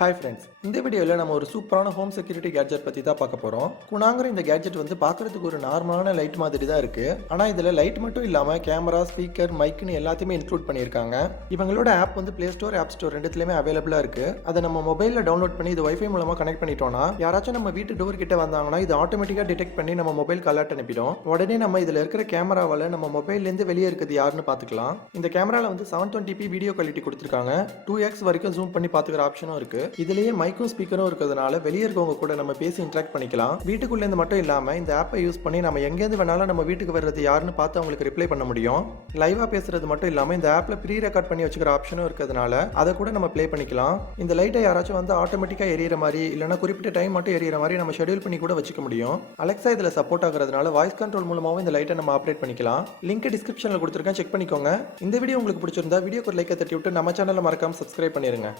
Hi friends, இந்த வீடியோவில் நம்ம ஒரு சூப்பரான ஹோம் செக்யூரிட்டி கேட்ஜெட் பற்றி தான் பார்க்க போகிறோம். குணாங்கிற இந்த கேட்ஜெட் வந்து பார்க்குறதுக்கு ஒரு நார்மலான லைட் மாதிரி தான் இருக்குது. ஆனால் இதில் லைட் மட்டும் இல்லாமல் கேமரா, ஸ்பீக்கர், மைக்குன்னு எல்லாத்தையுமே இன்க்ளூட் பண்ணியிருக்காங்க. இவங்களோட ஆப் வந்து ப்ளே ஸ்டோர், ஆப் ஸ்டோர் ரெண்டுத்துலையுமே அவைலபிளாக இருக்குது. அதை நம்ம மொபைலில் டவுன்லோட் பண்ணி இது வைஃபை மூலமாக கனெக்ட் பண்ணிட்டோம்னா யாராச்சும் நம்ம வீட்டு டோர் கிட்ட வந்தாங்கன்னா இது ஆட்டோமேட்டிக்காக டிடெக்ட் பண்ணி நம்ம மொபைல் அலர்ட் அனுப்பிடும். உடனே நம்ம இதில் இருக்கிற கேமராவால் நம்ம மொபைல்லேருந்து வெளியே இருக்கிறது யாருன்னு பார்த்துக்கலாம். இந்த கேமராவில் வந்து 720p வீடியோ குவாலிட்டி கொடுத்துருக்காங்க. 2x வரைக்கும் ஜூம் பண்ணி பார்த்துக்கிற ஆப்ஷனும் இருக்குது. இதுலேயே மைக்கும் ஸ்பீக்கரும் இருக்கிறதுனால வெளியே இருக்கவங்க கூட நம்ம பேசி இன்ட்ராக்ட் பண்ணிக்கலாம். வீட்டுக்குள்ள இருந்து மட்டும் இல்லாம இந்த ஆப்பை யூஸ் பண்ணி நம்ம எங்கேருந்து வேணாலும் நம்ம வீட்டுக்கு வர்றது யாருன்னு பார்த்து அவங்களுக்கு ரிப்ளை பண்ண முடியும். லைவா பேசுறது மட்டும் இல்லாம இந்த ஆப்ல ப்ரீ ரெக்கார்ட் பண்ணி வச்சுக்கிற ஆப்ஷனும் இருக்கிறதுனால அதை கூட நம்ம ப்ளே பண்ணிக்கலாம். இந்த லைட்டை யாராச்சும் வந்து ஆட்டோமேட்டிக்கா எரியற மாதிரி இல்லைன்னா குறிப்பிட்ட டைம் மட்டும் எரியற மாதிரி நம்ம ஷெட்யூல் பண்ணி கூட வச்சுக்க முடியும். அலெக்ஸா இதுல சப்போர்ட் ஆகுறதுனால வாய்ஸ் கண்ட்ரோல் மூலமாவும் இந்த லைட்டை நம்ம ஆப்ரேட் பண்ணிக்கலாம். லிங்க் டிஸ்கிரிப்ஷன்ல கொடுத்துருக்கேன், செக் பண்ணிக்கோங்க. இந்த வீடியோ உங்களுக்கு பிடிச்சிருந்தா வீடியோக்கு ஒரு லைக்கை தட்டி விட்டு நம்ம சேனலை மறக்காம சப்ஸ்கிரைப் பண்ணிருங்க.